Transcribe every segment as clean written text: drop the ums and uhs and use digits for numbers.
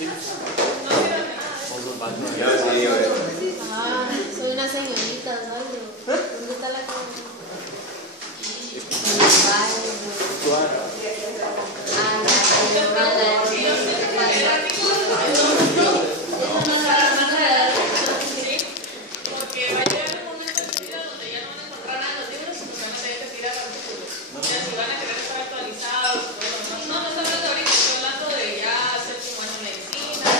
Ah, soy una señorita, ¿sabes? ¿Dónde está la cámara? Porque va a llegar un momento en su vida donde ya no van a encontrar nada en los libros, sino que van a tener que tirar artículos. Ya si van a querer estar actualizados, no estoy hablando de ahorita, estoy hablando de ya séptimo año de medicina,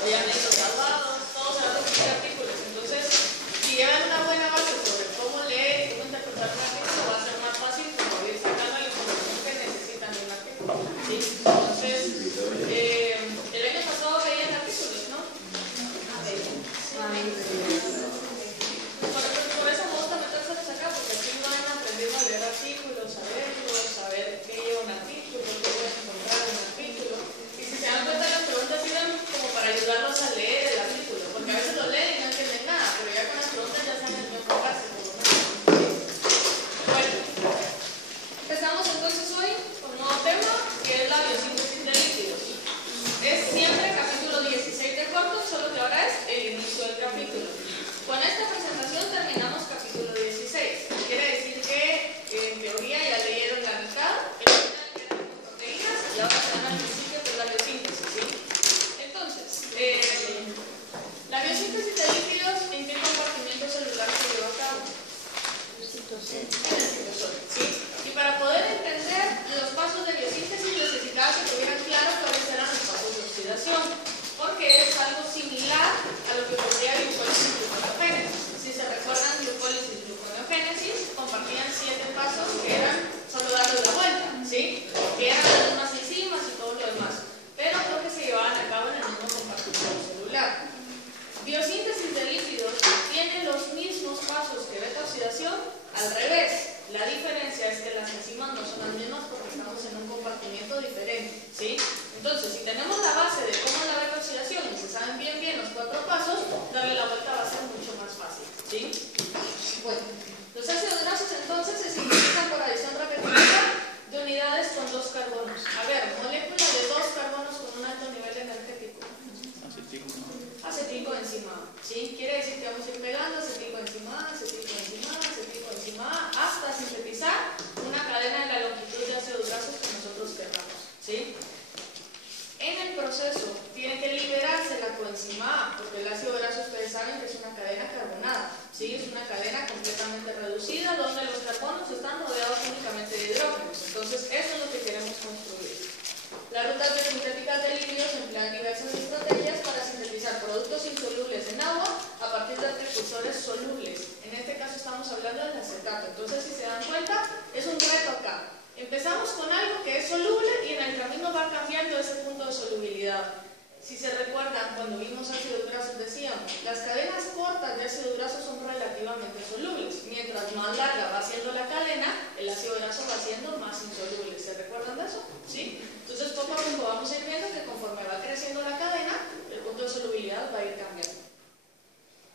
o ya médicos graduados, todos se van a requerir artículos. Entonces, si llevan una buena base sobre cómo leer y cómo interpretar un artículo, va a ser más fácil como ir sacando la información que necesitan de un artículo. ¿Sí? Entonces, el año pasado veían artículos, ¿no? Por eso me gusta metérselos acá, porque así van aprendiendo a leer artículos, saber qué lleva un artículo, qué pueden encontrar en un artículo. Y si se dan cuenta, las preguntas sirven como para ayudarlos a leer el artículo, porque a veces lo leen y no entienden nada, pero ya con las preguntas ya saben en qué enfocarse. Bueno, empezamos entonces hoy con un nuevo tema, que es la biosíntesis de líquidos. Es siempre el capítulo 16 de corto, solo que ahora es el inicio del capítulo. Con esta presentación terminamos capítulo 16. Quiere decir que en teoría ya leyeron la mitad, el final eran proteínas y ahora se van al principio que es la biosíntesis, ¿sí? Entonces, la biosíntesis de líquidos, ¿en qué compartimiento celular se lleva a cabo? En el citosol, ¿sí? Y para poder entender los pasos de biosíntesis necesitaba que tuvieran claro cuáles eran los pasos de oxidación, porque es algo similar a lo que ocurría en glucólisis y gluconeogénesis. Si se recuerdan, glucólisis y gluconeogénesis compartían 7 pasos que eran solo darle la vuelta, ¿sí? Que eran las mismas enzimas y todo lo demás, pero creo que se llevaban a cabo en el mismo compartimento celular. Biosíntesis de líquidos tiene los mismos pasos que beta oxidación, al revés. La diferencia es que las enzimas no son las mismas porque estamos en un compartimiento diferente, ¿sí? Entonces, si tenemos la base de cómo es la beta oxidación y se saben bien los 4 pasos, darle la vuelta va a ser mucho más fácil, ¿sí? Bueno, los ácidos grasos entonces se sintetizan por adición repetitiva de unidades con 2 carbonos. A ver, molécula de 2 carbonos con un alto nivel energético. Acetico enzima A, ¿sí? Quiere decir que vamos a ir pegando acetico enzima A, acetico enzima A, acetico enzima A, hasta sintetizar una cadena en la longitud de ácidos grasos que nosotros querramos, ¿sí? En el proceso tiene que liberarse la coenzima A, porque el ácido graso ustedes saben que es una cadena carbonada, ¿sí? Es una cadena completamente reducida donde los carbonos están rodeados únicamente de hidrógenos. Entonces, eso es lo que queremos construir. Las rutas sintéticas de lípidos emplean diversas estrategias para sintetizar productos insolubles en agua a partir de precursores solubles. En este caso estamos hablando del acetato. Entonces, si se dan cuenta, es un reto acá. Empezamos con algo que es soluble y en el camino va cambiando ese punto de solubilidad. Si se recuerdan, cuando vimos ácidos grasos decíamos, las cadenas cortas de ácidos grasos son relativamente solubles. Mientras más larga va siendo la cadena, el ácido graso va siendo más insoluble. ¿Se recuerdan de eso? ¿Sí? Entonces, poco a poco vamos a ir viendo que conforme va creciendo la cadena, el punto de solubilidad va a ir cambiando.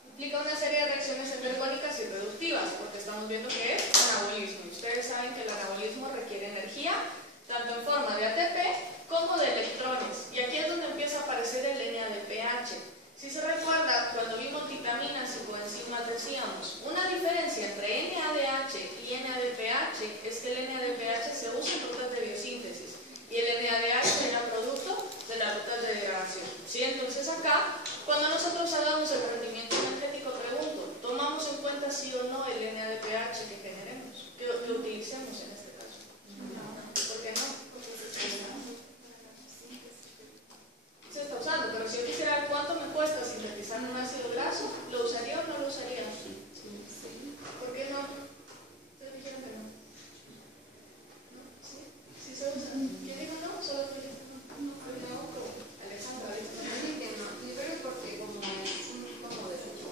Implica una serie de reacciones entergónicas y reductivas, porque estamos viendo que es anabolismo. Ustedes saben que el anabolismo requiere energía, tanto en forma de ATP como de electrones. Y aquí es donde empieza a aparecer el NADPH. Si se recuerda, cuando vimos vitaminas y coenzimas decíamos, una diferencia entre NADH y NADPH es que el NADPH se usa en rutas de biosíntesis y el NADH era producto de las rutas de degradación, ¿sí? Entonces acá, cuando nosotros hagamos el rendimiento energético, pregunto, ¿tomamos en cuenta sí o no el NADPH que generemos? Que lo utilicemos en este caso. ¿Por qué no? Se está usando, pero si yo quisiera cuánto me cuesta sintetizar un ácido graso, ¿lo usaría o no lo usaría? ¿Por qué no? Ustedes dijeron que no. ¿No? ¿Sí? ¿Sí se usa? ¿Quién dijo no? Solo que no. Alexandra, ¿viste? No, yo creo que porque como es como desecho.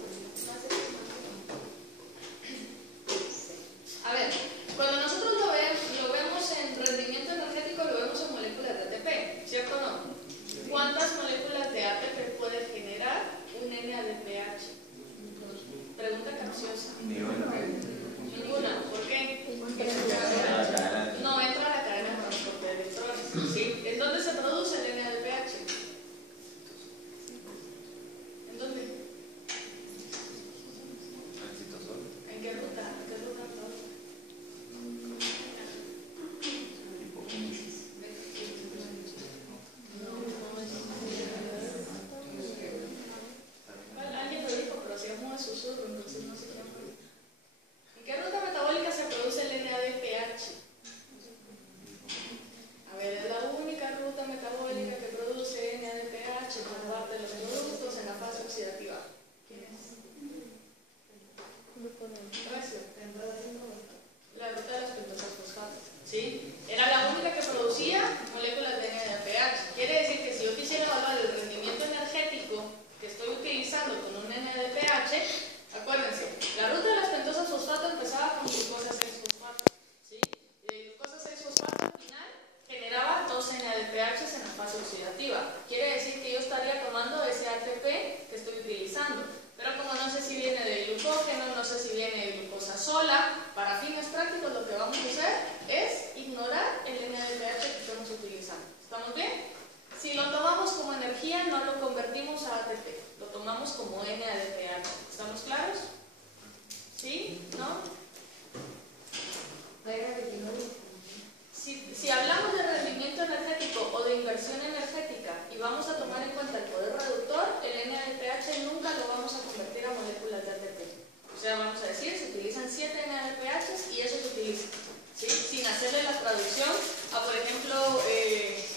A ver, cuando nosotros lo veamos energía no lo convertimos a ATP, lo tomamos como NADPH. ¿Estamos claros? ¿Sí? ¿No? Si hablamos de rendimiento energético o de inversión energética y vamos a tomar en cuenta el poder reductor, el NADPH nunca lo vamos a convertir a moléculas de ATP. O sea, vamos a decir, se utilizan 7 NADPHs y eso se utiliza, ¿sí? Sin hacerle la traducción a, por ejemplo,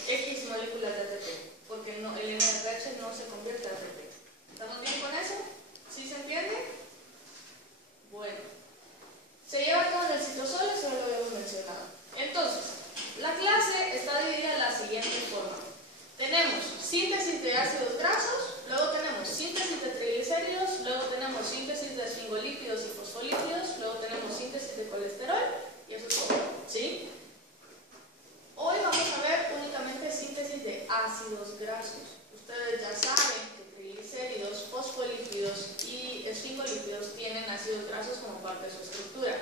X moléculas de ATP, porque no, el NADPH no se convierte a ATP. ¿Estamos bien con eso? ¿Sí se entiende? Bueno. Se lleva todo en el citosol, eso lo habíamos mencionado. Entonces, la clase está dividida de la siguiente forma. Tenemos síntesis de ácidos grasos, luego tenemos síntesis de triglicéridos, luego tenemos síntesis de esfingolípidos y fosfolípidos, luego tenemos síntesis de colesterol, y eso es todo, ¿sí? Hoy vamos a ver únicamente síntesis de ácidos grasos. Ustedes ya saben que triglicéridos, fosfolípidos y esfingolípidos tienen ácidos grasos como parte de su estructura.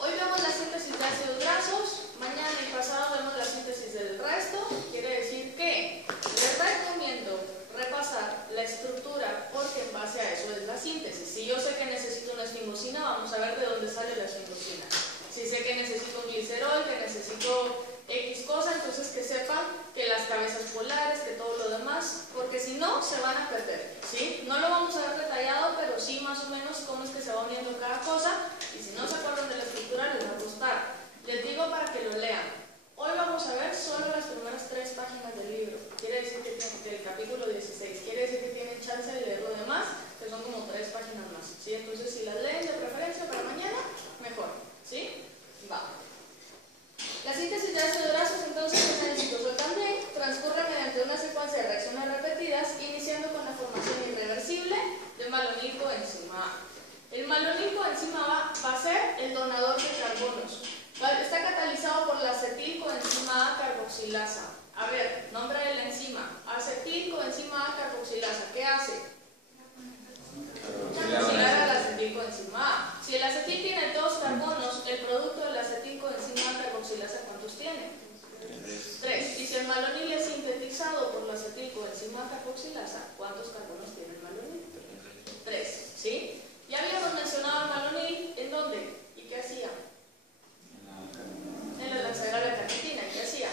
Hoy vemos la síntesis de ácidos grasos, mañana y pasado vemos la síntesis del resto. Quiere decir que les recomiendo repasar la estructura porque en base a eso es la síntesis. Si yo sé que necesito una esfingosina, vamos a ver de dónde sale la esfingosina. Si sé que necesito un glicerol, que necesito X cosa, entonces que sepan que las cabezas polares, que todo lo demás, porque si no, se van a perder, ¿sí? No lo vamos a ver detallado, pero sí más o menos cómo es que se va uniendo cada cosa, y si no se acuerdan de la estructura, les va a costar. Les digo para que lo lean. Hoy vamos a ver solo las primeras 3 páginas del libro, quiere decir que del capítulo 16, quiere decir que tienen chance de leer lo demás, que son como 3 páginas más, ¿sí? Entonces si las leen de preferencia para mañana, mejor, ¿sí? Va. La síntesis de ácidos grasos entonces en el citosol también transcurre mediante una secuencia de reacciones repetidas, iniciando con la formación irreversible de malonil coenzima A. El malonil coenzima A va a ser el donador de carbonos. Está catalizado por la acetil coenzima A carboxilasa. A ver, nombre de la enzima. Acetil coenzima A carboxilasa. ¿Qué hace? Carboxilar a la acetil coenzima A. Si el acetil tiene 2 carbonos, el producto del acetil coenzima A carboxilasa, ¿cuántos tiene? 3. Y si el malonil es sintetizado por la acetil coenzima A carboxilasa, ¿cuántos carbonos tiene el malonil? 3. ¿Sí? Ya habíamos mencionado el malonil, ¿en dónde? ¿Y qué hacía? En la lanzadera de la carnitina. ¿Qué hacía?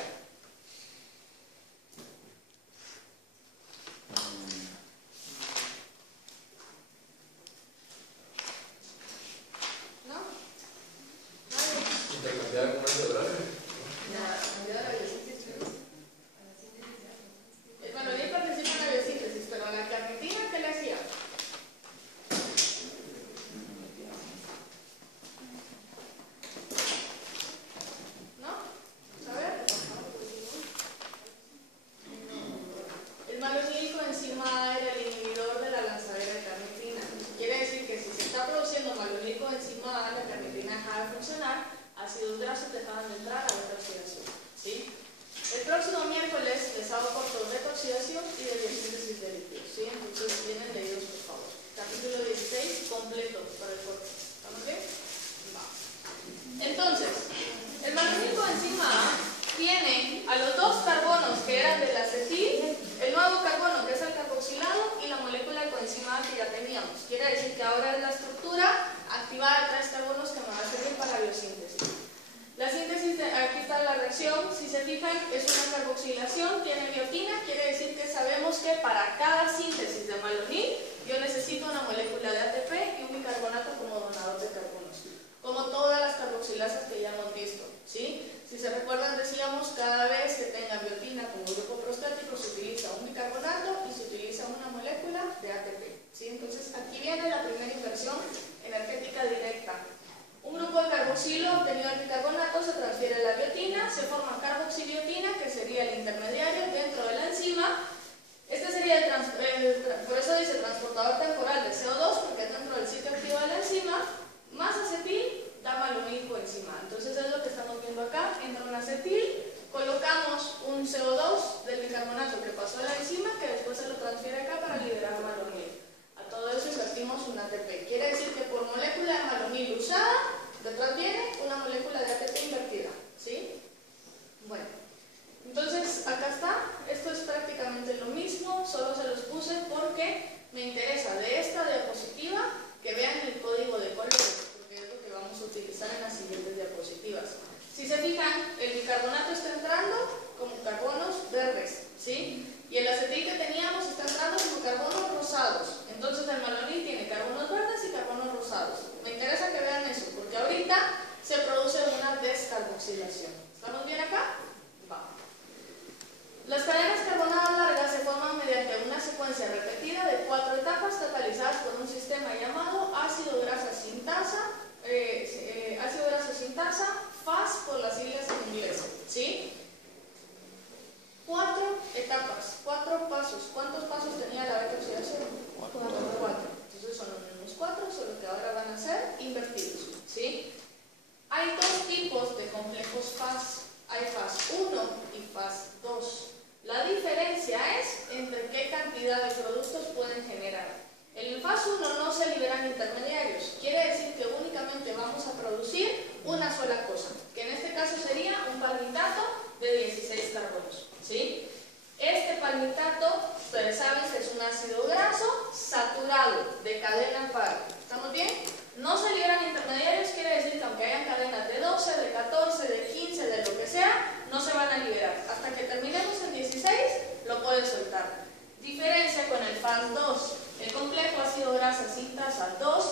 Ácidos grasos dejaban de entrar a beta oxidación, ¿sí? El próximo miércoles les hago cortos de beta oxidación y de biosíntesis de lípidos, ¿sí? Entonces vienen leídos por favor. Capítulo 16 completo para el corte. ¿Estamos bien? Va. Entonces, el malonil coenzima A tiene a los 2 carbonos que eran del acetil, el nuevo carbono que es el carboxilado y la molécula de coenzima A que ya teníamos. Quiere decir que ahora es la estructura activada de 3 carbonos que me va a servir para biosíntesis. La síntesis, aquí está la reacción, si se fijan es una carboxilación, tiene biotina, quiere decir que sabemos que para cada síntesis de malonil yo necesito una molécula de ATP y un bicarbonato como donador de carbono. Me interesa de esta diapositiva que vean el código de colores, porque es lo que vamos a utilizar en las siguientes diapositivas. Si se fijan, el bicarbonato está entrando como carbonos verdes, ¿sí? Y el acetil que teníamos está entrando como carbonos rosados. Entonces el malonil tiene carbonos verdes y carbonos rosados. Me interesa que vean eso, porque ahorita se produce una descarboxilación. ¿Estamos bien acá? Va. Las cadenas carbonadas largas se forman mediante una secuencia repetida de 4 etapas catalizadas por un sistema llamado ácido grasa sintasa, FAS por las siglas en inglés, ¿sí? 4 etapas, 4 pasos. ¿Cuántos pasos tenía la beta oxidación? 4. Entonces son los mismos 4, solo que ahora van a ser invertidos, ¿sí? Hay 2 tipos de complejos FAS. Hay FAS 1 y FAS 2. La diferencia es entre qué cantidad de productos pueden generar. En el FAS 1 no se liberan intermediarios, quiere decir que únicamente vamos a producir una sola cosa, que en este caso sería un palmitato de 16 carbonos, ¿sí? Este palmitato, ustedes saben que es un ácido graso saturado de cadena par. ¿Estamos bien? No se liberan intermediarios, quiere decir que aunque hayan cadenas de 12, de 14, de 15, de lo que sea, no se van a liberar. Hasta que terminemos en 16, lo pueden soltar. Diferencia con el FAS 2. El complejo ácido grasa sintasa 2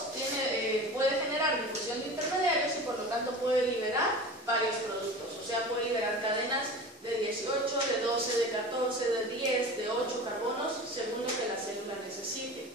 puede generar difusión de intermediarios y por lo tanto puede liberar varios productos. O sea, puede liberar cadenas de 18, de 12, de 14, de 10, de 8 carbonos, según lo que la célula necesite.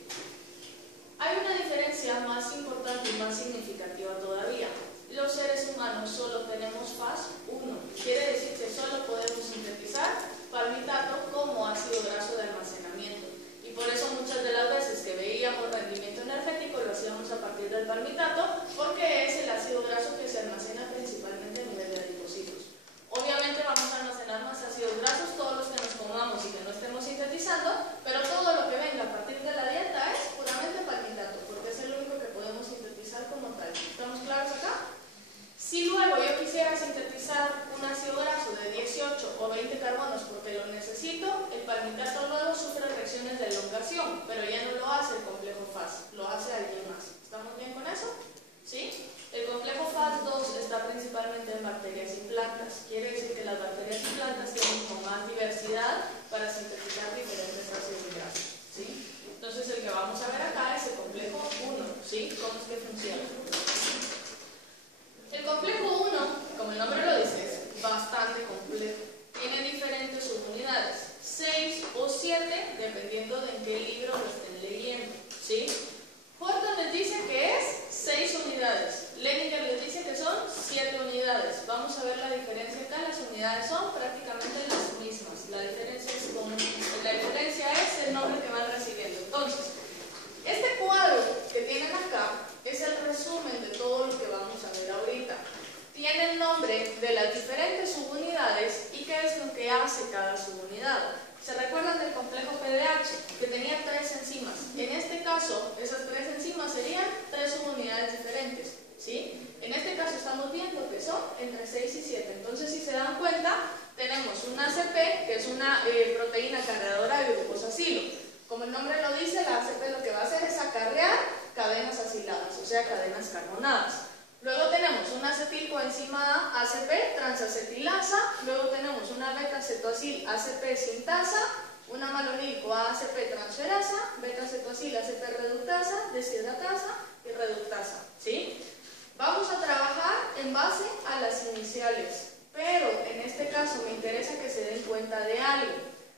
Hay una diferencia más importante y más significativa todavía. Los seres humanos solo tenemos FAS 1. Quiere decir que solo podemos sintetizar palmitato como ácido graso de almacenamiento. Y por eso muchas de las veces que veíamos rendimiento energético lo hacíamos a partir del palmitato, porque es el ácido graso que se almacena principalmente a nivel de adipocitos. Obviamente vamos a almacenar más ácidos grasos, todos los que nos comamos y que no estemos sintetizando, pero todo lo que venga a partir de la dieta es puramente palmitato, porque es el único que podemos sintetizar como tal. ¿Estamos claros acá? Si luego yo quisiera sintetizar un ácido graso de 18 o 20 carbonos porque lo necesito, el palmitato luego sufre reacciones de elongación, pero ya no lo hace el complejo FAS, lo hace alguien más. ¿Estamos bien con eso? ¿Sí? El complejo FAS 2 está principalmente en bacterias y plantas. Quiere decir que las bacterias y plantas tienen como más diversidad para sintetizar diferentes ácidos grasos, ¿sí? Entonces el que vamos a ver acá es el complejo 1, ¿sí? ¿Cómo es que funciona? El complejo 1, como el nombre lo dice, es bastante complejo. Tiene diferentes subunidades, 6 o 7, dependiendo de en qué libro lo estén leyendo, ¿sí? Horton les dice que es 6 unidades, Lehninger les dice que son 7 unidades. Vamos a ver la diferencia acá, las unidades son prácticamente las mismas. La diferencia es el nombre que van recibiendo. Entonces, este cuadro que tienen acá es el resumen de todo lo que vamos a ver ahorita. Tiene el nombre de las diferentes subunidades y qué es lo que hace cada subunidad. ¿Se recuerdan del complejo PDH? Que tenía 3 enzimas. En este caso, esas 3 enzimas serían 3 subunidades diferentes, ¿sí? En este caso estamos viendo que son entre 6 y 7. Entonces, si se dan cuenta, tenemos una ACP, que es una proteína cargadora de glucosacilo. Como el nombre lo dice, la ACP lo que va a hacer es acarrear cadenas aciladas, o sea, cadenas carbonadas. Luego tenemos una acetilcoenzima ACP transacetilasa, luego tenemos una beta-cetoacil ACP sintasa, una malonil-CoA ACP transferasa, beta-cetoacil ACP reductasa, deshidratasa y reductasa, ¿sí? Vamos a trabajar en base a las iniciales, pero en este caso me interesa que se den cuenta de algo.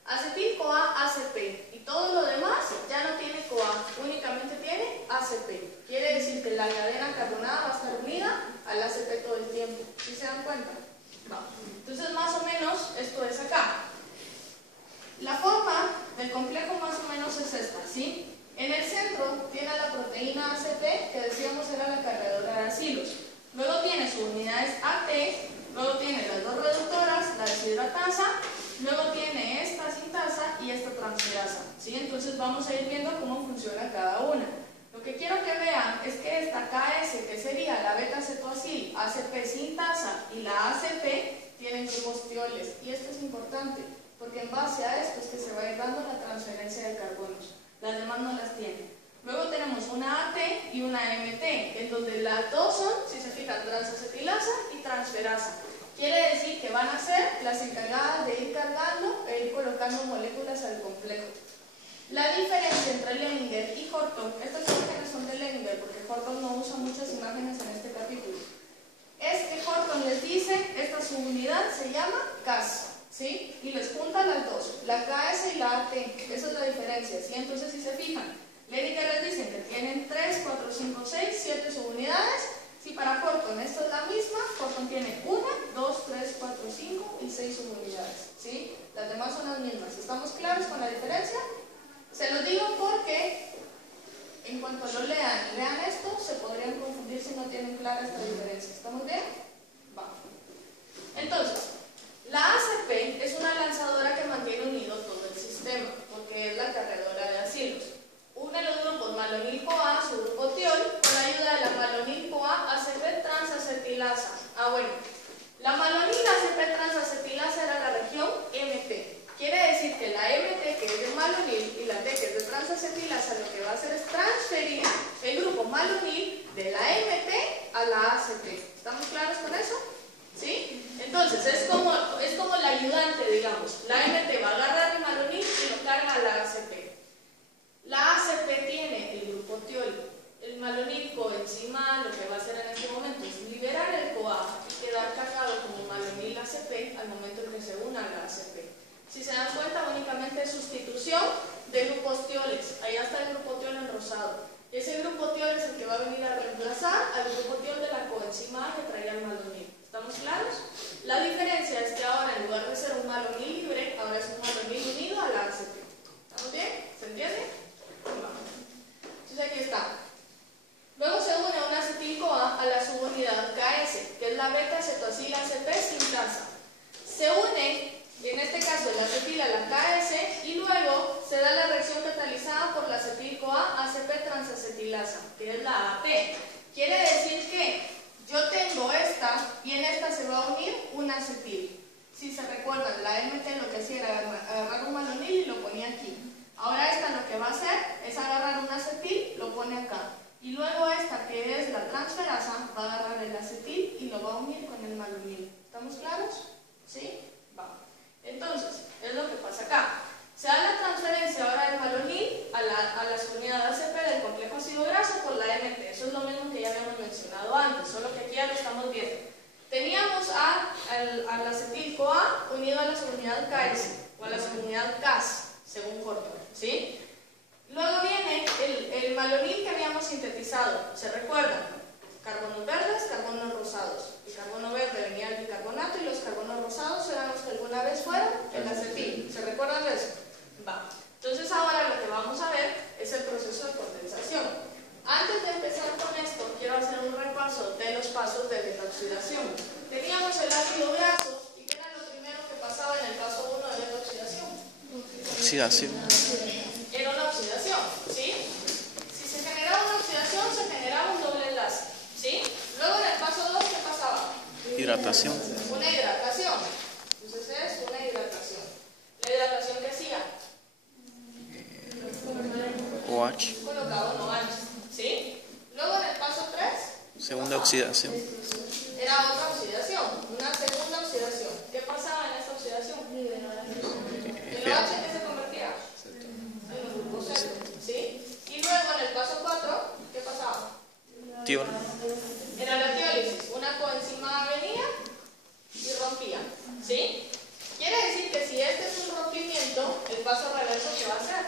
Acetil-CoA ACP y todo lo demás ya no tiene CoA, únicamente tiene ACP. Quiere decir que la cadena carbonada va a estar unida al ACP todo el tiempo. ¿Sí se dan cuenta? Va. Entonces más o menos esto es acá. La forma del complejo más o menos es esta, ¿sí? En el centro tiene la proteína ACP, que decíamos era la cargadora de acilos. Luego tiene sus unidades AT, luego tiene las 2 reductoras, la deshidratasa, luego tiene esta sintasa y esta transferasa, ¿sí? Entonces vamos a ir viendo cómo funciona cada una. Lo que quiero que vean es que esta KS, que sería la beta-cetoacil ACP sintasa y la ACP, tienen grupos tioles. Y esto es importante, porque en base a esto es que se va a ir dando la transferencia de carbonos. Las demás no las tienen. una AT y una MT, en donde las dos son, si se fijan, transacetilasa y transferasa. Quiere decir que van a ser las encargadas de ir cargando e ir colocando moléculas al complejo. La diferencia entre Leninger y Horton, estas imágenes son de Leninger porque Horton no usa muchas imágenes en este capítulo, es que Horton les dice, esta subunidad se llama CAS, ¿sí? Y les junta las dos, la KS y la AT, esa es la diferencia, ¿sí? Entonces si se fijan, Leninger les dicen que tienen 3, 4, 5, 6, 7 subunidades. Si para Horton esto es la misma, Horton tiene 1, 2, 3, 4, 5 y 6 subunidades, ¿sí? Las demás son las mismas. ¿Estamos claros con la diferencia? Se los digo porque en cuanto lo lean esto, se podrían confundir si no tienen clara esta diferencia. ¿Estamos bien? Vamos. Entonces, la ACP es una lanzadora que mantiene unido todo el sistema, porque es la cargadora de acilos. Une los grupos malonil-CoA a su grupo tiol con la ayuda de la malonil-CoA ACP transacetilasa. Bueno, la malonil-ACP transacetilasa era la región MT. Quiere decir que la MT, que es de malonil, y la T, que es de transacetilasa, lo que va a hacer es transferir el grupo malonil de la MT a la ACP. ¿Estamos claros con eso? ¿Sí? Entonces, es como la ayudante, digamos. La MT va a agarrar el malonil y lo carga a la ACP. La ACP tiene el grupo tiol. El malonil coenzima lo que va a hacer en este momento es liberar el CoA y quedar cargado como malonil ACP al momento en que se una a la ACP. Si se dan cuenta, únicamente es sustitución de grupos tioles. Allá está el grupo tiol en rosado. Ese grupo tiol es el que va a venir a reemplazar al grupo tiol de la coenzima que traía el malonil. ¿Estamos claros? La diferencia es que ahora, en lugar de ser un malonil libre, ahora es un malonil unido a la ACP. ¿Estamos bien? ¿Se entiende? Entonces aquí está. Luego se une una acetil-CoA a la subunidad KS, que es la beta-cetoacil ACP sin tasa. Se une, en este caso, la acetil a la KS y luego se da la reacción catalizada por la acetil-CoA ACP transacetilasa, que es la AT. Quiere decir que yo tengo esta y en esta se va a unir una acetil. Si se recuerdan, la MT lo que hacía era agarrar un malonil y lo ponía aquí. Ahora esta lo que va a hacer es agarrar un acetil, lo pone acá. Y luego esta, que es la transferasa, va a agarrar el acetil y lo va a unir con el malonil. ¿Estamos claros? ¿Sí? Va. Entonces, es lo que pasa acá. Se da la transferencia ahora del malonil a la subunidad ACP del complejo ácido graso por la MT. Eso es lo mismo que ya habíamos mencionado antes, solo que aquí ya lo estamos viendo. Teníamos al acetil-CoA unido a la subunidad KS o a la subunidad CAS, según Horton, ¿sí? Luego viene el malonil que habíamos sintetizado. ¿Se recuerdan? Carbonos verdes, carbonos rosados. El carbono verde venía del bicarbonato y los carbonos rosados eran los que alguna vez fueron el acetil. ¿Se recuerdan de eso? Va. Entonces ahora lo que vamos a ver es el proceso de condensación. Antes de empezar con esto, quiero hacer un repaso de los pasos de beta-oxidación. Teníamos el ácido graso, ¿y qué era lo primero que pasaba en el paso 1 de beta-oxidación? Oxidación. Era una oxidación, ¿sí? Si se generaba una oxidación, se generaba un doble enlace, ¿sí? Luego en el paso 2, ¿qué pasaba? Hidratación. Una hidratación. Entonces es una hidratación. ¿La hidratación qué hacía? OH. Colocaba un OH, ¿sí? Luego en el paso 3, Segunda oxidación. era otra oxidación, una segunda oxidación. ¿Qué pasaba en esta oxidación? ¿El OH en qué se convertía? En los grupos ceto, ¿sí? Y luego en el paso 4, ¿qué pasaba? Tiol. Era la tiólisis. Una coenzima venía y rompía, ¿sí? Quiere decir que si este es un rompimiento, el paso reverso, ¿qué va a hacer?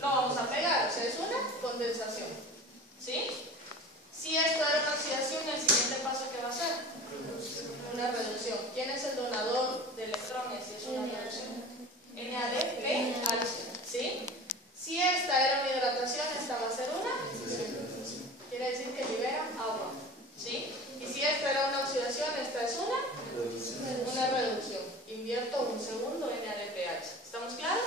Lo vamos a pegar, o sea, es una condensación, ¿sí? Si esto era una oxidación, el siguiente paso, ¿qué va a ser? Una reducción. ¿Quién es el donador de electrones si es una reducción? NADPH, ¿sí? Si esta era una hidratación, esta va a ser una. Quiere decir que libera agua, ¿sí? Y si esta era una oxidación, esta es una reducción. Invierto un segundo NADPH. ¿Estamos claros?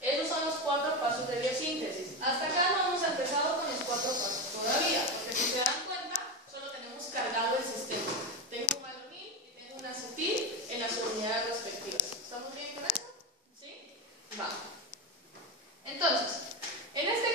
Esos son los 4 pasos de biosíntesis. Hasta acá no hemos empezado con los 4 pasos todavía, porque si se dan cuenta, solo tenemos cargado el sistema. Tengo un malonil y tengo un acetil en las unidades respectivas. ¿Estamos bien con eso? ¿Sí? Va. Entonces, en este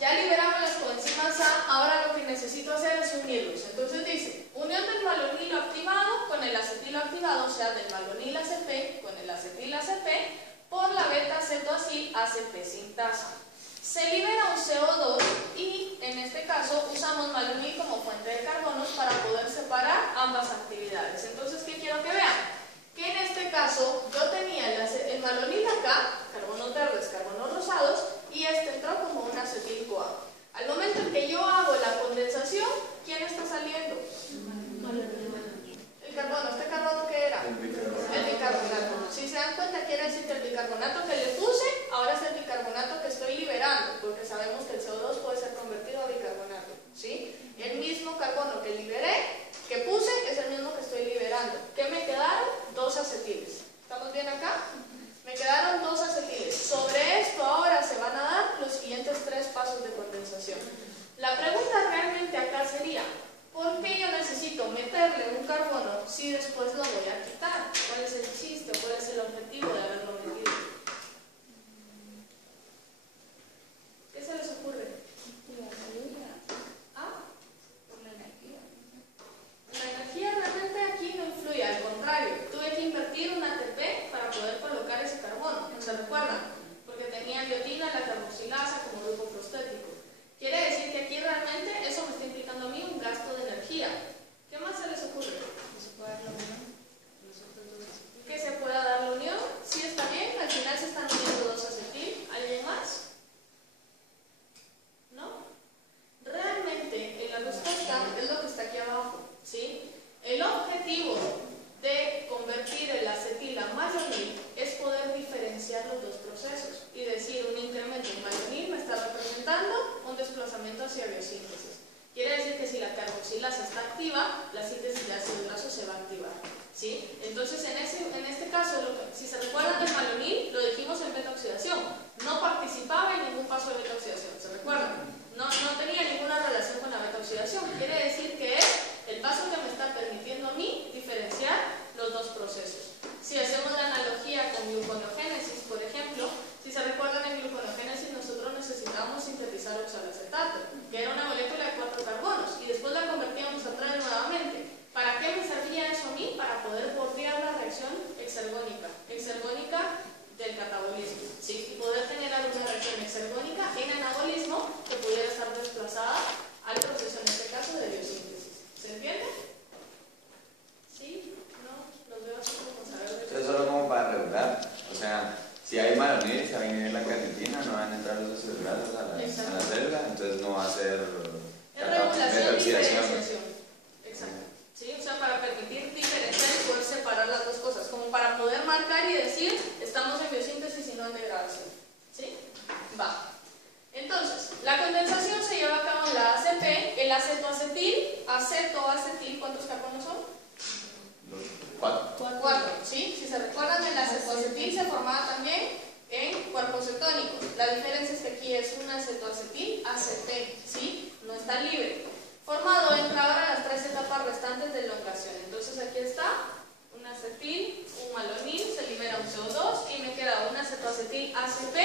Ya liberamos las coenzimas A, ahora lo que necesito hacer es unirlos. Entonces dice, unión del malonilo activado con el acetilo activado, o sea, del malonil ACP con el acetil ACP, por la beta-cetoacil ACP sintasa. Se libera un CO2 y en este caso usamos malonil como fuente de carbonos para poder separar ambas actividades. Entonces, ¿qué quiero que vean? Que en este caso yo tenía el malonil acá, carbonos verdes, carbonos rosados, y este entró como un acetil-CoA. Al momento en que yo hago la condensación, ¿quién está saliendo? El carbono. ¿Este carbono qué era? El bicarbonato. Si se dan cuenta, quiere decir que el bicarbonato que le puse, ahora es el bicarbonato que estoy liberando, porque sabemos que el CO2 puede ser convertido a bicarbonato, ¿sí? El mismo carbono que liberé, que puse, es el mismo que estoy liberando. ¿Qué me quedaron? 2 acetiles. ¿Estamos bien acá? Me quedaron 2 acetiles. Sobre esto ahora se van a dar los siguientes 3 pasos de condensación. La pregunta realmente acá sería, ¿por qué yo necesito meterle un carbono si después lo voy a quitar? ¿Cuál es el chiste? ¿Cuál es el objetivo de haberlo metido? ¿Qué se les ocurre? ¿Ah? Por la energía. La energía realmente aquí no influye, al contrario, tuve que invertir un ATP para poder colocar ese carbono, ¿no se recuerdan? Porque tenía biotina, la carboxilasa como grupo prostético. Quiere decir que aquí realmente eso me está implicando a mí un gasto de energía. ¿Qué más se les ocurre? ¿Que se pueda dar la unión? Sí, está bien, al final se están uniendo 2 acetil. ¿Alguien más? ¿No? Realmente la respuesta es lo que está aquí abajo, ¿sí? El objetivo de convertir el acetil a malonil es poder diferenciar los 2 procesos y decir, un incremento en malonil me está representando un desplazamiento hacia biosíntesis. Quiere decir que si la carboxilasa está activa, la síntesis de ácido graso se va a activar, ¿sí? Entonces, en este caso, si se recuerdan del malonil, lo dijimos en beta-oxidación, no participaba en ningún paso de beta-oxidación, ¿se recuerdan? No tenía ninguna relación con la beta-oxidación. Quiere decir que es el paso que me está permitiendo a mí diferenciar los 2 procesos. Si hacemos la analogía con gluconeogénesis, por ejemplo, si se recuerdan en gluconeogénesis nosotros necesitábamos sintetizar oxalacetato, que era una molécula de 4 carbonos, y después la convertíamos a 3 nuevamente. ¿Para qué me servía eso a mí? Para poder bordear la reacción exergónica del catabolismo, ¿sí? Y poder generar una reacción exergónica en anabolismo que pudiera estar desplazada al proceso, en este caso, de biosíntesis. ¿Se entiende? ¿Sí? ¿No? Los veo así como saber. Entonces, solo como para regular, o sea, si hay malonil, si hay la carnitina, no van a entrar los ácidos grasos a la célula, entonces no va a ser regulación y diferenciación. Exacto. ¿Sí? O sea, para permitir diferenciar y poder separar las 2 cosas, como para poder marcar y decir, estamos en biosíntesis y no en degradación. ¿Sí? Va. Entonces, la condensación se lleva a cabo en la ACP, el acetoacetil, ¿cuántos carbonos son? 4, ¿sí? Si se recuerdan, el acetoacetil se formaba también en cuerpos cetónicos. La diferencia es que aquí es un acetoacetil ACP, ¿sí? No está libre. Formado entra ahora las 3 etapas restantes de elongación. Entonces aquí está un acetil, un malonil, se libera un CO2 y me queda un acetoacetil ACP,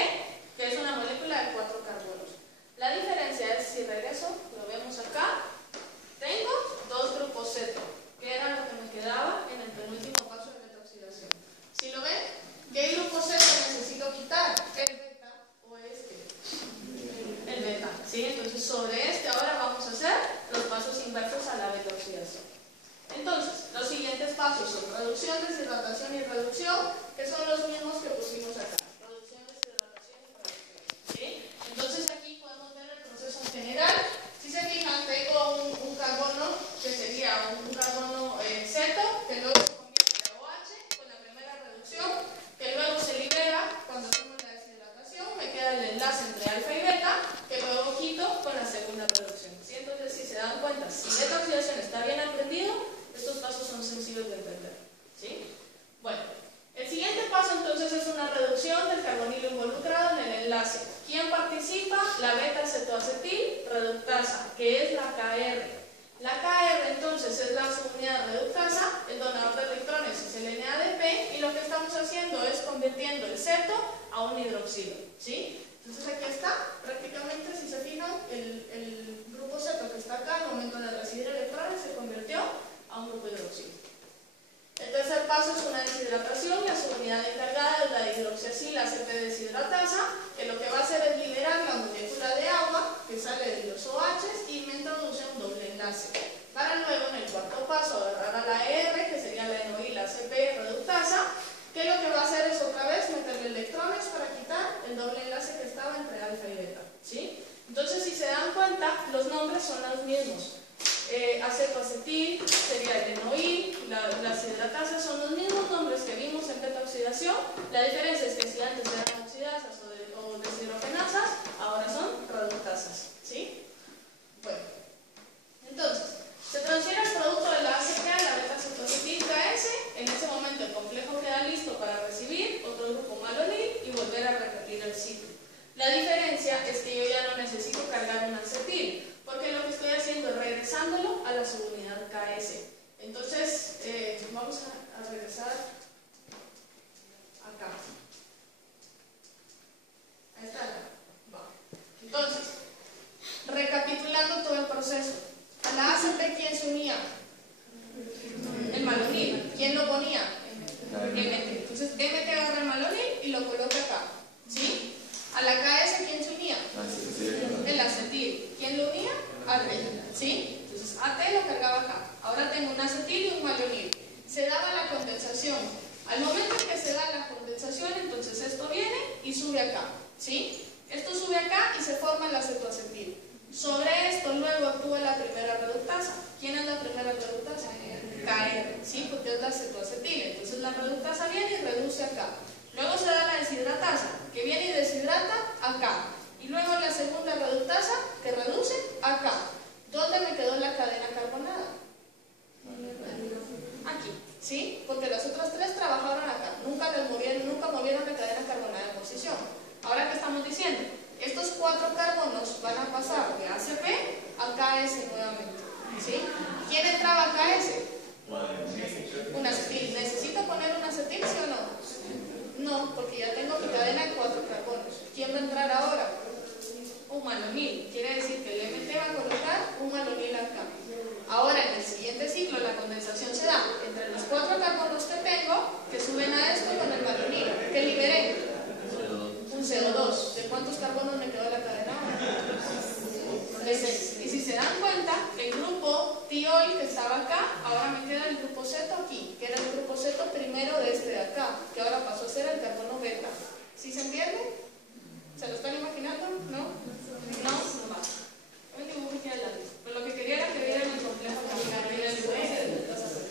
que es una molécula de 4 carbonos. La diferencia es, si regreso, lo vemos acá, tengo 2 grupos ceto, que era lo que me quedaba en el penúltimo paso de beta-oxidación. Si lo ven, ¿qué grupo ceto necesito quitar? ¿El beta o este? El beta, ¿sí? Entonces sobre este ahora vamos a hacer los pasos inversos a la beta-oxidación. Entonces, los siguientes pasos son reducción, deshidratación y reducción, que son los mismos que pusimos acá. Reducción, deshidratación y reducción, ¿sí? Entonces aquí podemos ver el proceso en general. Si se fijan, tengo un carbono que sería un carbono ceto, que luego se convierte en OH con la primera reducción, que luego se libera cuando hacemos la deshidratación, me queda el enlace entre alfa y beta, que luego quito con la segunda reducción, ¿sí? Entonces, si se dan cuenta, si beta-oxidación está bien aprendido, estos pasos son sencillos de entender, ¿sí? Bueno, el siguiente paso entonces es una reducción del carbonilo involucrado en el enlace. ¿Quién participa? La beta-cetoacetil reductasa, que es la KR. La KR entonces es la subunidad reductasa, el donador de electrones es el NADP, y lo que estamos haciendo es convirtiendo el ceto a un hidroxilo, ¿sí? Entonces aquí está, prácticamente, si se fijan, son los mismos. Acetoacetil sería el enoil, las hidratasas son los mismos nombres que vimos en beta-oxidación. La diferencia es que si antes eran oxidasas o deshidrogenasas, ahora son reductasas, ¿sí? Bueno, entonces, se transfiere el producto de la ACP a la beta-acetoacetil KS. En ese momento el complejo queda listo para recibir otro grupo malonil y volver a repetir el ciclo. La diferencia es que yo ya no necesito cargar un acetil, porque lo que estoy haciendo es regresándolo a la subunidad KS. Entonces, vamos a regresar acá. Ahí está. Va. Entonces, recapitulando todo el proceso. A la ACP, ¿quién se unía? El malonil. ¿Quién lo ponía? MT. Entonces, MT agarra el malonil y lo coloca acá. ¿Sí? A la KS, ¿quién se unía? El acetil. ¿Quién lo unía? AT. ¿Sí? Entonces, AT lo cargaba acá. Ahora tengo un acetil y un malonil. Se daba la condensación. Al momento en que se da la condensación, entonces esto viene y sube acá. ¿Sí? Esto sube acá y se forma el acetoacetil. Sobre esto luego actúa la primera reductasa. ¿Quién es la primera reductasa? KR. ¿Sí? Porque es la acetoacetil. Entonces la reductasa viene y reduce acá. Luego se da la deshidratasa, que viene y deshidrata acá. Y luego la segunda reductasa, que reduce acá. ¿Dónde me quedó la cadena carbonada? Aquí, ¿sí? Porque las otras tres trabajaron acá. Nunca movieron la cadena carbonada de posición. Ahora, ¿qué estamos diciendo? Estos 4 carbonos van a pasar de ACP a KS nuevamente, ¿sí? ¿Quién entraba a KS? Un acetil. ¿Necesito poner un acetil, sí o no? No, porque ya tengo mi cadena de 4 carbonos. ¿Quién va a entrar ahora? Un malonil. Quiere decir que el MT va a colocar un malonil acá. Ahora, en el siguiente ciclo, la condensación se da entre los 4 carbonos que tengo, que suben a esto con el malonil. ¿Qué liberé? Un CO2. ¿De cuántos carbonos me quedó la cadena? De 6. Y si se dan cuenta, el grupo tiol que estaba acá, ahora me queda el grupo ceto aquí, que era el grupo ceto primero de este de acá, que ahora pasó a ser el carbono beta. ¿Sí se entiende? ¿Se lo están imaginando? ¿No? ¿No? No va. Un dibujo aquí adelante. Pero lo que quería era que vieran el complejo capilar y el dibujo de las azules.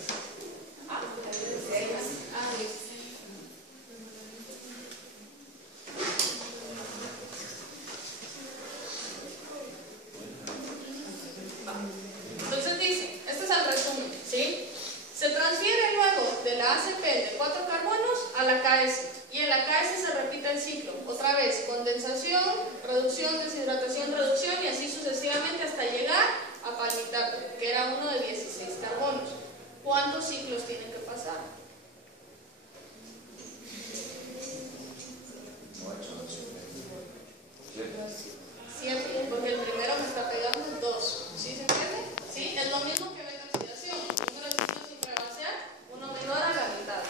Entonces dice, este es el resumen, ¿sí? Se transfiere luego de la ACP de 4 carbonos a la KS. Y en la KS se repite el ciclo. Otra vez, condensación, reducción, deshidratación, reducción y así sucesivamente hasta llegar a palmitato, que era uno de 16 carbonos. ¿Cuántos ciclos tienen que pasar? 7, porque el primero me está pegando en 2. ¿Sí se entiende? ¿Sí? Es lo mismo que beta-oxidación. Número de ciclos sin frecuenciar, uno menor a la mitad.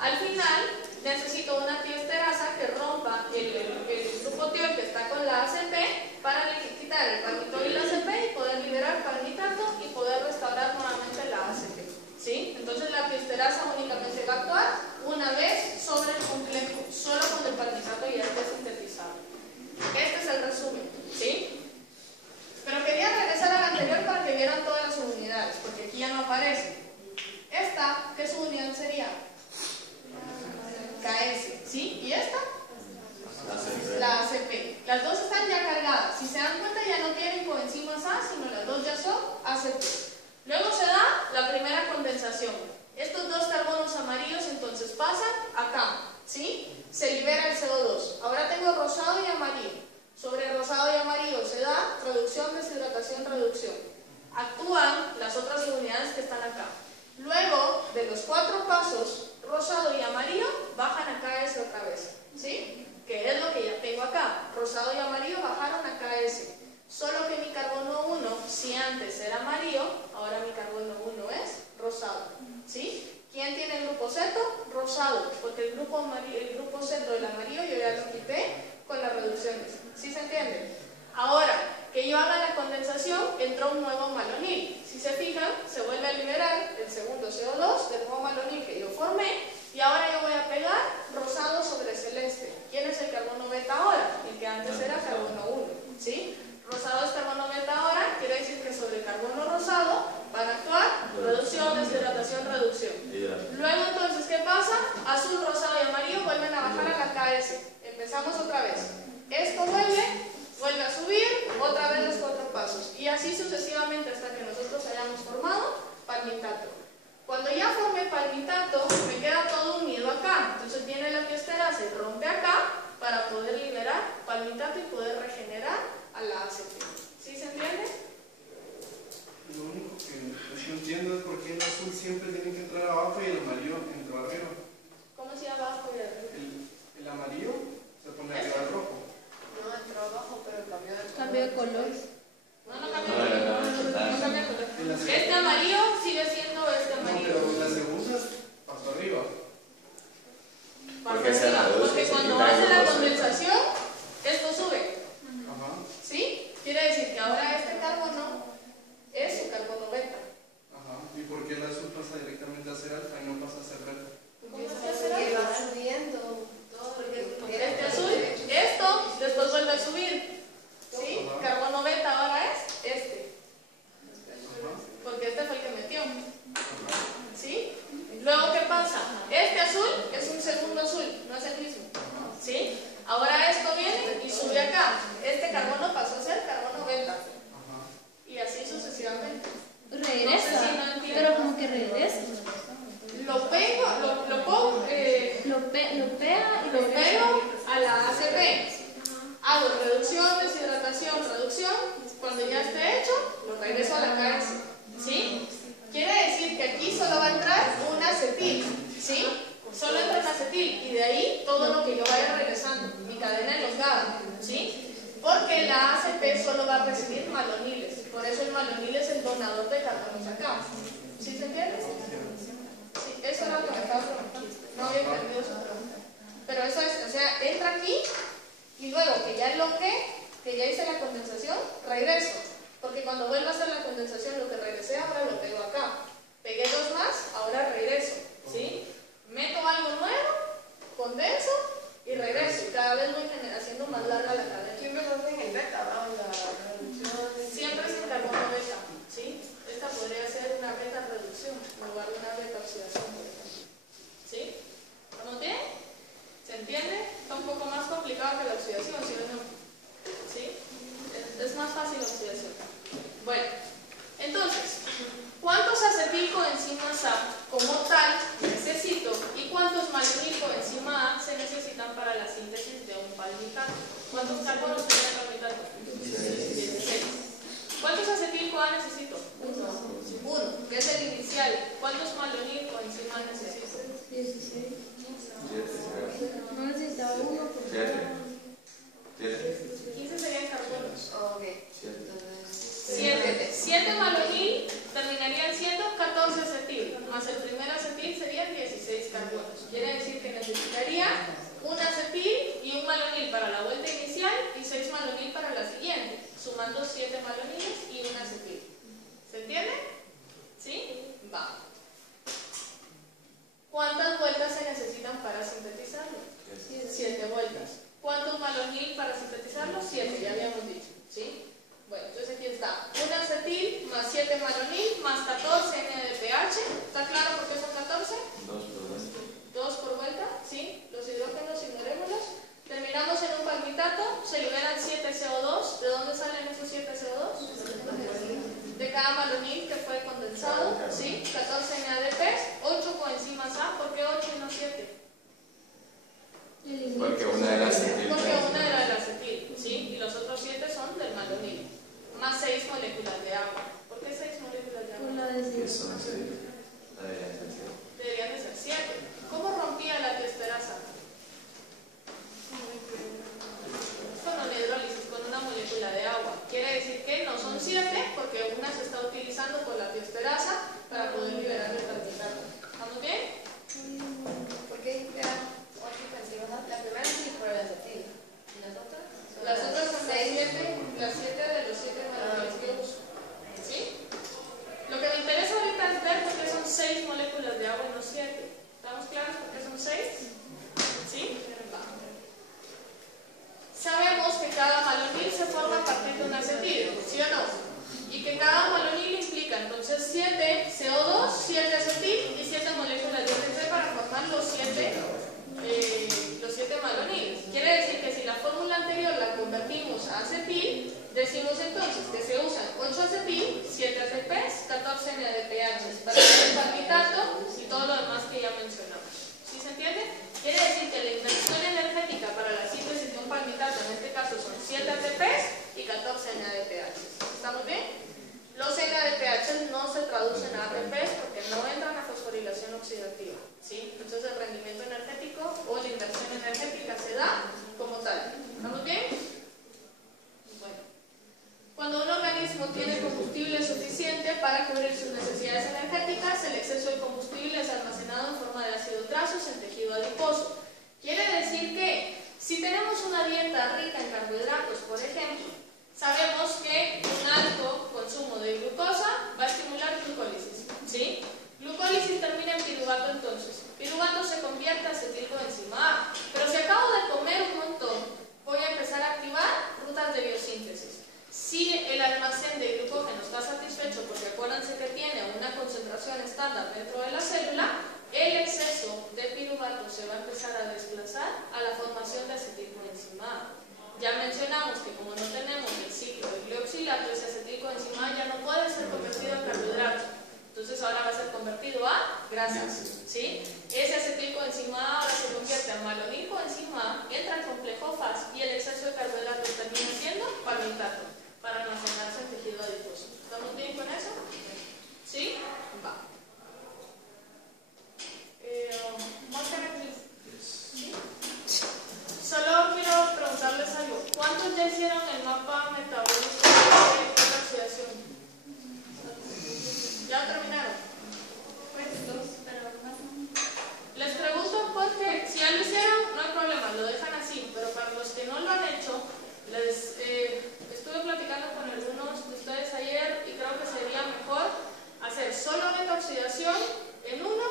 Al final, necesito una tioesterasa que rompa el grupo tiol que está con la ACP para quitar el palmitol y la ACP y poder liberar palmitato y poder restaurar nuevamente la ACP. ¿Sí? Entonces la tioesterasa únicamente va a actuar una vez sobre el complejo, solo cuando el palmitato ya esté sintetizado. Este es el resumen, ¿sí? Pero quería regresar al anterior para que vieran todas las subunidades, porque aquí ya no aparece. Esta, ¿qué subunidad sería? KS, ¿sí? ¿Y esta? La ACP. Las dos están ya cargadas. Si se dan cuenta, ya no tienen coenzimas A, sino las dos ya son ACP. Luego se da la primera condensación. Estos 2 carbonos amarillos entonces pasan acá, ¿sí? Se libera el CO2. Ahora tengo rosado y amarillo. Sobre rosado y amarillo se da reducción, deshidratación, reducción. Actúan las otras unidades que están acá. Luego de los 4 pasos, rosado y amarillo bajan a KS otra vez, ¿sí? Que es lo que ya tengo acá. Rosado y amarillo bajaron a KS. Solo que mi carbono 1, si antes era amarillo, ahora mi carbono 1 es rosado, ¿sí? ¿Quién tiene el grupo ceto? Rosado, porque el grupo ceto del amarillo yo ya lo quité con las reducciones. ¿Sí se entiende? Ahora que yo haga la condensación, entró un nuevo malonil. Si se fijan, se vuelve a liberar el segundo CO2 del nuevo malonil que yo formé y ahora yo voy a pegar rosado sobre celeste. ¿Quién es el carbono beta ahora? El que antes era carbono 1, ¿sí? Rosado es carbono beta ahora, quiere decir que así sucesivamente hasta que nosotros hayamos formado palmitato. Cuando ya formé palmitato, me queda todo unido acá. Entonces viene la tiosterasa y rompe acá para poder liberar palmitato y poder regenerar a la ACP. ¿Sí se entiende? Lo único que no entiendo es por qué el azul siempre tiene que entrar abajo y el amarillo entra arriba. ¿Cómo se abajo y arriba? El amarillo se pone arriba del rojo. No, entró abajo, pero cambió de color. Cambio de color. No cambia de color. No cambia de color. Este amarillo sigue siendo este amarillo. No, pero las segundas pasó arriba. Porque se reduce, porque se cuando quita el hace la grupo. condensación, esto sube. Ajá. ¿Sí? Quiere decir que ahora este carbono es su carbono beta. Ajá. ¿Y por qué el azul pasa directamente a ser alfa y no pasa a ser beta? ¿Cómo es que Porque será? va subiendo todo. Este azul, esto después vuelve a subir. ¿Sí? Ajá. Carbono beta ahora es este. Ajá. Porque este fue el que metió. Ajá. ¿Sí? Luego, ¿qué pasa? Este azul es un segundo azul, no es el mismo. ¿Sí? Ahora esto viene y sube acá. Este carbono pasó a ser carbono beta. Ajá. Y así sucesivamente. Regresa. No sé si no entienden. Pero como que regresa. Lo pego, lo pongo, Lo pega y lo regresa. pego a la ACP. Hago reducción, deshidratación, reducción. Cuando ya esté hecho, lo regreso a la KS. ¿Sí? Quiere decir que aquí solo va a entrar un acetil. ¿Sí? Solo entra un acetil. Y de ahí todo lo que yo vaya regresando. Mi cadena elongada. ¿Sí? Porque la ACP solo va a recibir maloniles. Por eso el malonil es el donador de carbonos acá. ¿Sí se entiende? Sí, eso era lo que me estaba preguntando. No había entendido su pregunta. Pero eso es, o sea, entra aquí y luego que ya elongué, que ya hice la condensación, regreso. Porque cuando vuelvo a hacer la condensación, lo que regresé ahora lo pego acá. Pegué dos más, ahora regreso. ¿Sí? Meto algo nuevo, condenso y regreso. Y cada vez voy haciendo más larga la cadena. Siempre lo hacen en beta, ¿no? La reducción. Siempre es en carbono beta. ¿Sí? Esta podría ser una beta reducción en lugar de una beta oxidación, por ejemplo. ¿Sí? ¿Estamos bien? ¿Se entiende? Está un poco más complicado que la oxidación, ¿sí o no? ¿Sí? Es más fácil la oxidación. Bueno, entonces, ¿cuántos acetilcoenzimas A como tal necesito y cuántos malonilcoenzima A se necesitan para la síntesis de un palmitato? ¿Cuántos carbonos tiene el palmitato? 16. ¿Cuántos acetilco A necesito? Uno, que es el inicial. ¿Cuántos malonilcoenzima A necesito? 16. 7. No necesitaba uno. 15 serían carbonos. Ok. 7. 7 malonil terminarían siendo 14 acetil, más el primer acetil serían 16 carbonos. Quiere decir que necesitaría un acetil y un malonil para la vuelta inicial y 6 malonil para la siguiente, sumando 7 maloniles y un acetil. ¿Se entiende? ¿Sí? Va. ¿Cuántas vueltas se necesitan para sintetizarlo? 7 vueltas. ¿Cuántos malonil para sintetizarlo? 7, ya habíamos dicho. ¿Sí? Bueno, entonces aquí está. Un acetil más 7 malonil más 14 NADPH. ¿Está claro por qué son 14? 2 por vuelta. ¿Sí? Los hidrógenos ignorémoslos. Terminamos en un palmitato. Se liberan 7 CO2. ¿De dónde salen esos 7 CO2? De cada malonil que fue condensado. ¿Sí? 14 NADPs. 8 coenzimas A. ¿Por qué 8 y no 7? Porque una era acetil. Porque una era del acetil, ¿sí? Y los otros 7 son del malonil. Más 6 moléculas de agua. ¿Por qué 6 moléculas de Por agua? la Eso decisión. no sé. Debería ser 7. Deberían de ser 7. ¿Cómo rompía la tiosterasa? Con una hidrólisis, con una molécula de agua. Quiere decir que no son 7 porque una se está utilizando por la tiosterasa para poder liberar el palmitato. ¿Estamos bien? ¿Por qué eran 8 coenzimas? La primera sí por el acetil. ¿Y las otras? Las otras son las 7 de los 7 maloniles que uso. ¿Sí? Lo que me interesa ahorita es ver por qué son 6 moléculas de agua y no 7. ¿Estamos claros por qué son 6? ¿Sí? Va. Sabemos que cada malonil se forma a partir de un acetil, ¿sí o no? Y que cada malonil implica entonces 7 CO2, 7 acetil y 7 moléculas de ATP para formar los 7 maloniles. Quiere decir que si la fórmula anterior la convertimos a acetil, decimos Decimos entonces que se usan 8 acetil, 7 ATPs, 14 NADPH para el palmitato y todo lo demás que ya mencionamos. ¿Sí se entiende? Quiere decir que la inversión energética para la síntesis de un palmitato, en este caso son 7 ATPs y 14 NADPH. ¿Estamos bien? Los NADPH no se traducen a ATPs porque no entran a fosforilación oxidativa, ¿sí? Entonces el rendimiento energético o la inversión energética se da como tal. ¿Estamos bien? Bueno. Cuando un organismo tiene combustible suficiente para cubrir sus necesidades energéticas, el exceso de combustible es almacenado en forma de ácidos grasos en tejido adiposo. Quiere decir que si tenemos una dieta rica en carbohidratos, por ejemplo, sabemos que un alto consumo de glucosa va a estimular glucólisis, ¿sí? Glucólisis termina en piruvato entonces. Piruvato se convierte a acetilcoenzima A. Pero si acabo de comer un montón, voy a empezar a activar rutas de biosíntesis. Si el almacén de glucógeno está satisfecho, porque acuérdense que tiene una concentración estándar dentro de la célula, el exceso de piruvato se va a empezar a desplazar a la formación de acetilcoenzima A. Ya mencionamos que como no tenemos el ciclo del glioxilato, ese acetilcoenzima A ya no puede ser convertido en carbohidrato. Entonces ahora va a ser convertido a grasas, ¿sí? Ese acetilcoenzima A ahora se convierte en malonilcoenzima A, entra al complejo FAS y el exceso de carbohidratos termina siendo palmitato para almacenarse en tejido adiposo. ¿Estamos bien con eso? ¿Sí? Va. ¿Sí? Solo quiero preguntarles algo. ¿Cuántos ya hicieron el mapa metabólico de la oxidación? ¿Ya terminaron? Pues 2, pero más o menos. Les pregunto porque si ya lo hicieron, no hay problema, lo dejan así. Pero para los que no lo han hecho, les estuve platicando con algunos de ustedes ayer y creo que sería mejor hacer solo beta-oxidación en uno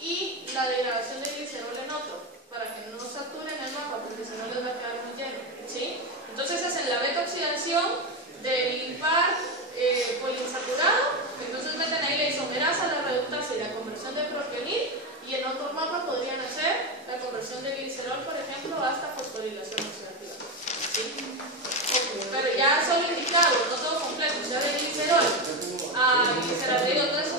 y la degradación de glicerol en otro, para que no saturen el mapa, porque si no les va a quedar muy lleno, ¿sí? Entonces hacen la beta-oxidación del par poliinsaturado, entonces meten ahí la isomerasa, la reductasa y la conversión de propionil, y en otro mapa podrían hacer la conversión de glicerol, por ejemplo, hasta fosforilación oxidativa, ¿sí? Pero ya solo indicado, no todo completo, o sea, de glicerol a gliceraldehído 3